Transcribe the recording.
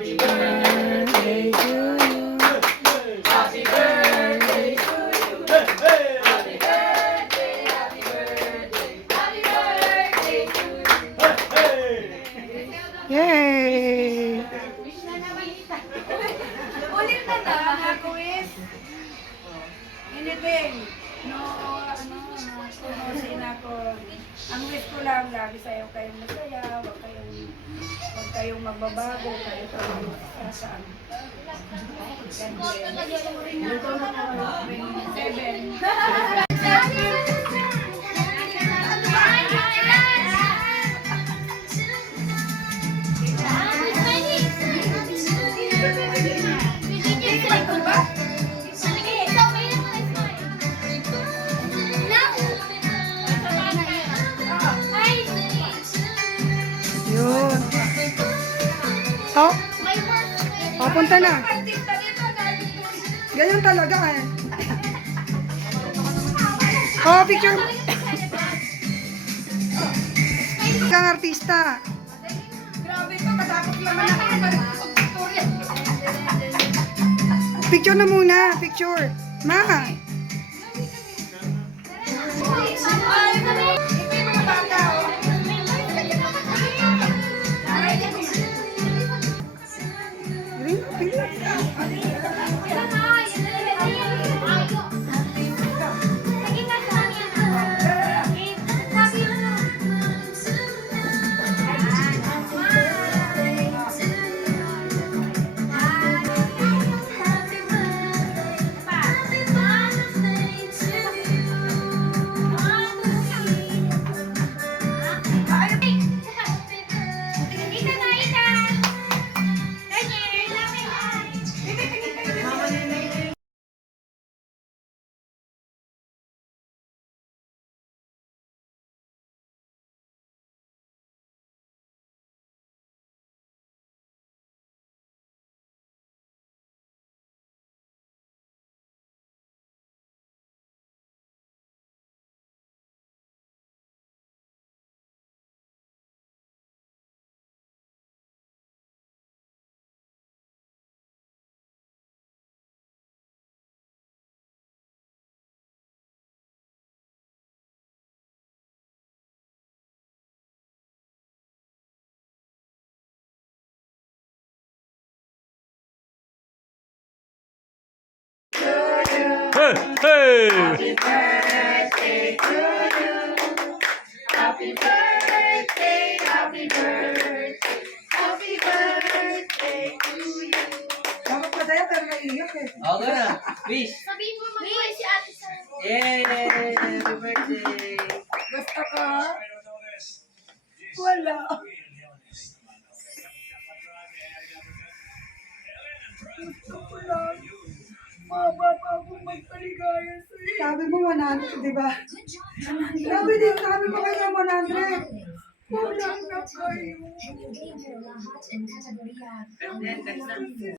Happy birthday to you. Happy birthday to you. Happy birthday, happy birthday, happy birthday to you. Yay! Wish na naman kita. Ulit na na, quiz. Anything. No, tunusin ako. Ang wish ko lang, lagi sa'yo kayong masaya, huwag kayong magbabago, kahit kayong saan. Yun. Oh, papunta na. Ganyan talaga eh. Oh, picture. Kang artista. Grabe ito, matapos naman ako. Picture na muna, picture. Ma. Hey, hey. Happy birthday to you. Happy birthday, happy birthday, happy birthday to you. Dapat masaya pero naiiyak eh. Okay na. Wish. Sabihin mo mag-wish si Ate Sa. Yay! Happy birthday! Gusto ko. Wala. Gusto ko lang. Maba pa akong magpaligaya sa'yo. Sabi mo 100, di ba? Sabi mo kayo 100. Kulang na kayo. Then, next na.